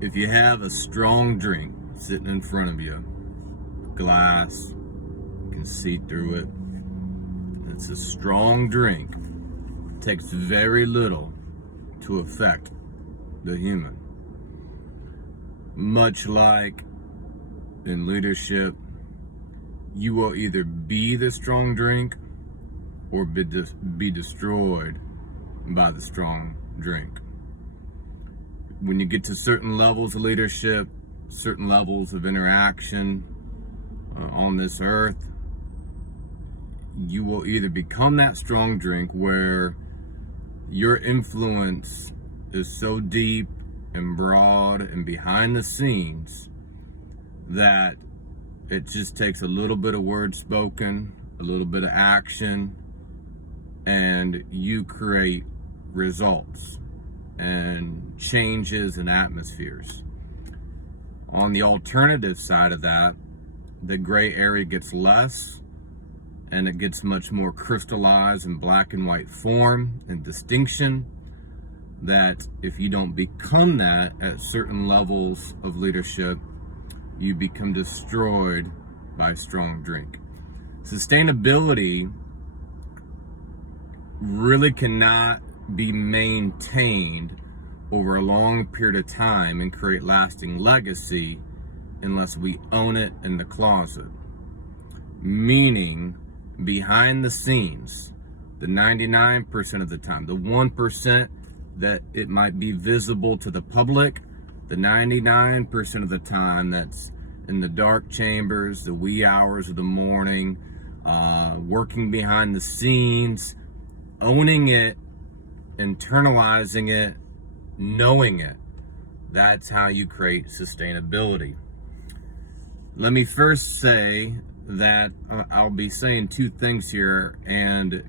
If you have a strong drink sitting in front of you, glass, you can see through it. It's a strong drink. It takes very little to affect the human. Much like in leadership, you will either be the strong drink or be destroyed by the strong drink. When you get to certain levels of leadership, certain levels of interaction on this earth, you will either become that strong drink where your influence is so deep and broad and behind the scenes that it just takes a little bit of word spoken, a little bit of action, and you create results and changes in atmospheres. On the alternative side of that, the gray area gets less and it gets much more crystallized in black and white form and distinction, that if you don't become that at certain levels of leadership, you become destroyed by strong drink. Sustainability really cannot be maintained over a long period of time and create lasting legacy unless we own it in the closet. Meaning, behind the scenes, the 99% of the time, the 1% that it might be visible to the public, the 99% of the time that's in the dark chambers, the wee hours of the morning, working behind the scenes, owning it, internalizing it, knowing it. That's how you create sustainability. Let me first say that I'll be saying two things here, and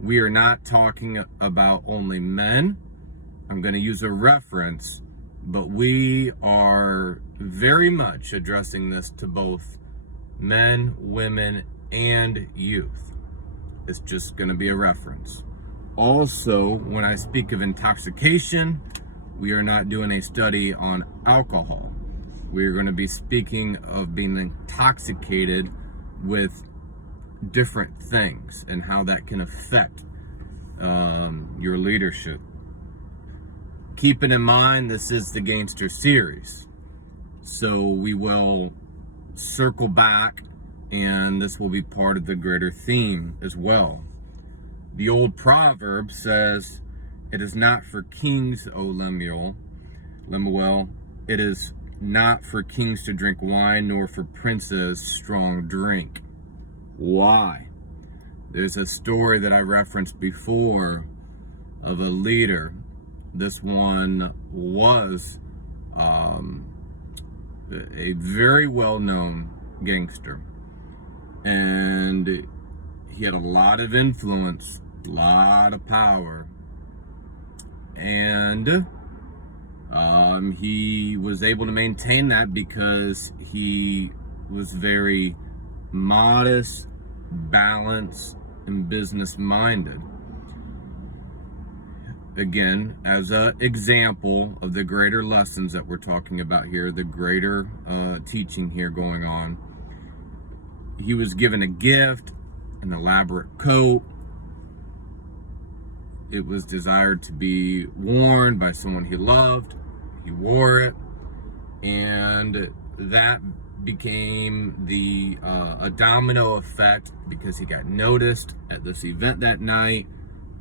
we are not talking about only men. I'm going to use a reference, but we are very much addressing this to both men, women, and youth. It's just going to be a reference. Also, when I speak of intoxication, we are not doing a study on alcohol. We're going to be speaking of being intoxicated with different things and how that can affect your leadership. Keeping in mind, this is the Gangsta Series, so we will circle back, and this will be part of the greater theme as well. The old proverb says, "It is not for kings, O Lemuel, it is not for kings to drink wine, nor for princes strong drink." Why? There's a story that I referenced before of a leader. This one was a very well-known gangster, and he had a lot of influence, a lot of power, and he was able to maintain that because he was very modest, balanced, and business-minded. Again, as an example of the greater lessons that we're talking about here, the greater teaching here going on, he was given a gift, an elaborate coat. It was desired to be worn by someone he loved. He wore it, and that became a domino effect because he got noticed at this event that night.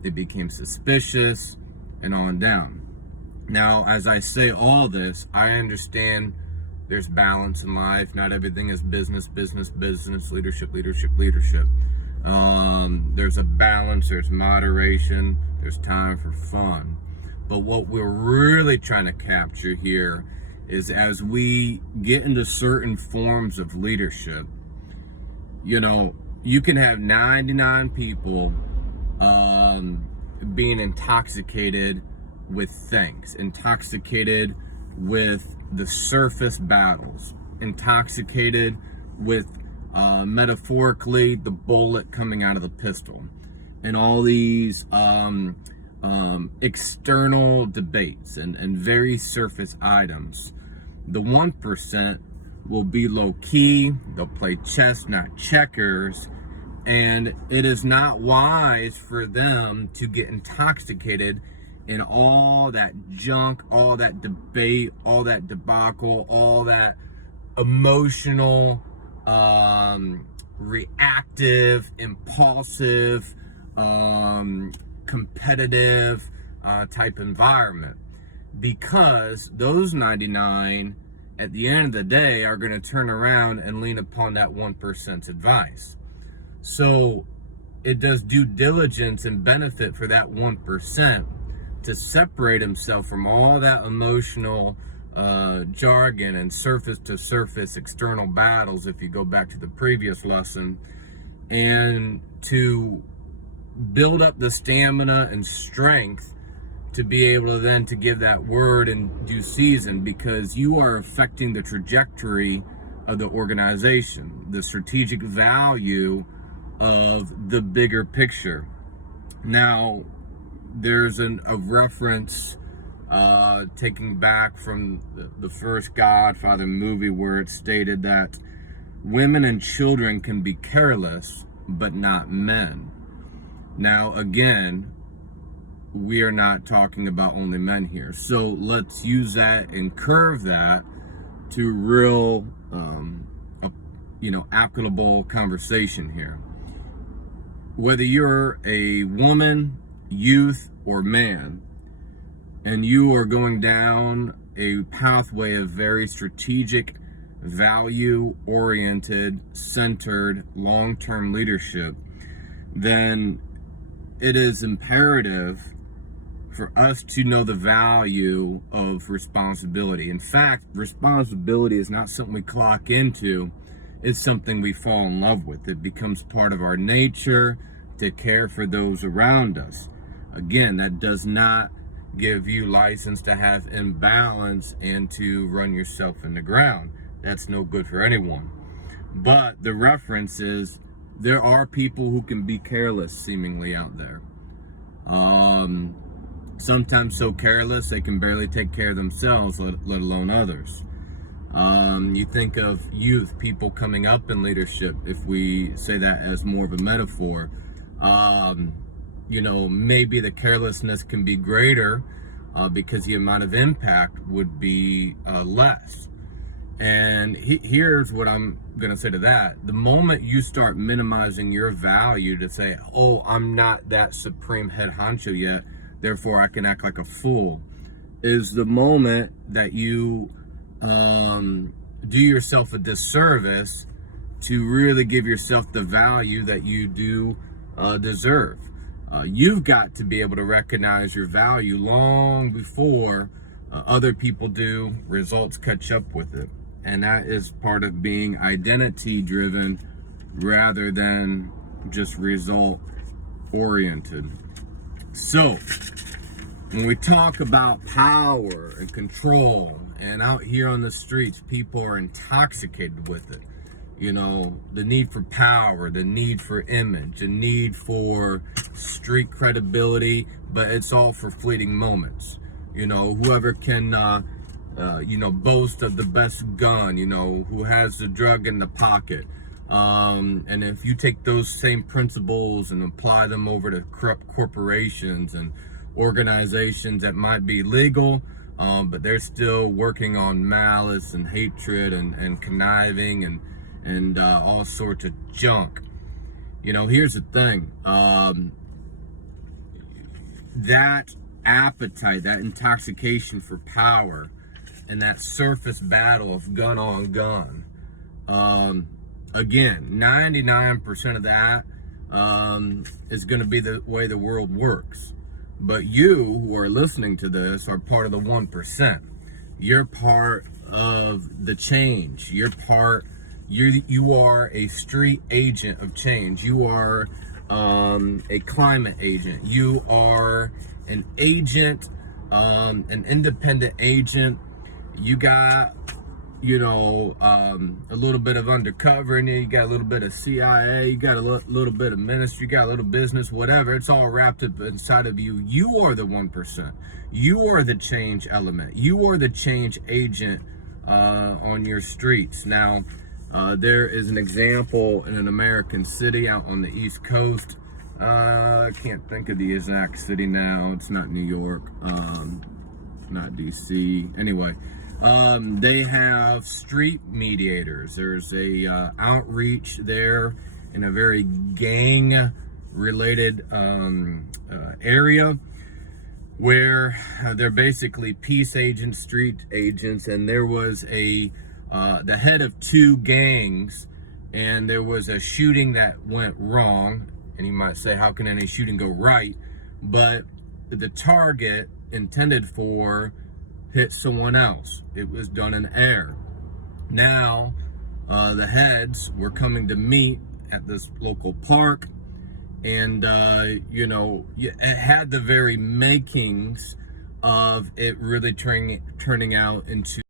It became suspicious, and on down. Now, as I say all this, I understand there's balance in life. Not everything is business, leadership. There's a balance, there's moderation, there's time for fun. But what we're really trying to capture here is, as we get into certain forms of leadership, you can have 99 people being intoxicated with things, intoxicated with the surface battles, intoxicated with metaphorically the bullet coming out of the pistol, and all these external debates and very surface items. The 1% will be low key. They'll play chess, not checkers. And it is not wise for them to get intoxicated in all that junk, all that debate, all that debacle, all that emotional, reactive, impulsive, competitive type environment. Because those 99 at the end of the day are going to turn around and lean upon that 1%'s advice. So it does due diligence and benefit for that 1% to separate himself from all that emotional jargon and surface to surface external battles, if you go back to the previous lesson, and to build up the stamina and strength to be able to then to give that word in due season, because you are affecting the trajectory of the organization, the strategic value of the bigger picture. Now, there's a reference taking back from the first Godfather movie where it stated that women and children can be careless, but not men. Now, again, we are not talking about only men here. So let's use that and curve that to real, applicable conversation here. Whether you're a woman, youth, or man, and you are going down a pathway of very strategic, value-oriented, centered, long-term leadership, then it is imperative for us to know the value of responsibility. In fact, responsibility is not something we clock into. It's something we fall in love with. It becomes part of our nature to care for those around us. Again, that does not give you license to have imbalance and to run yourself in the ground. That's no good for anyone. But the reference is there are people who can be careless seemingly out there. Sometimes so careless they can barely take care of themselves, let alone others. You think of youth, people coming up in leadership, if we say that as more of a metaphor. Maybe the carelessness can be greater because the amount of impact would be less. And here's what I'm going to say to that. The moment you start minimizing your value to say, oh, I'm not that supreme head honcho yet, therefore I can act like a fool, is the moment that you do yourself a disservice to really give yourself the value that you do deserve. You've got to be able to recognize your value long before other people do. Results catch up with it. And that is part of being identity driven rather than just result oriented. So when we talk about power and control, and out here on the streets, people are intoxicated with it. The need for power, the need for image, the need for street credibility, but it's all for fleeting moments. Whoever can, boast of the best gun, who has the drug in the pocket. And if you take those same principles and apply them over to corrupt corporations and organizations that might be legal, but they're still working on malice and hatred and conniving and all sorts of junk. Here's the thing. That appetite, that intoxication for power, and that surface battle of gun on gun, again, 99% of that is going to be the way the world works. But you who are listening to this are part of the 1%. You're part of the change. You are a street agent of change. You are a climate agent. You are an agent, an independent agent. You got, a little bit of undercover in there. You got a little bit of CIA. You got a little bit of ministry. You got a little business, whatever. It's all wrapped up inside of you. You are the 1%. You are the change element. You are the change agent on your streets. Now, there is an example in an American city out on the East Coast. I can't think of the exact city now. It's not New York, not DC. Anyway, they have street mediators. There's a outreach there in a very gang-related area where they're basically peace agents, street agents, and there was the head of two gangs, and there was a shooting that went wrong. And you might say, how can any shooting go right? But the target intended for hit someone else. It was done in air. Now, the heads were coming to meet at this local park, and it had the very makings of it really turning out into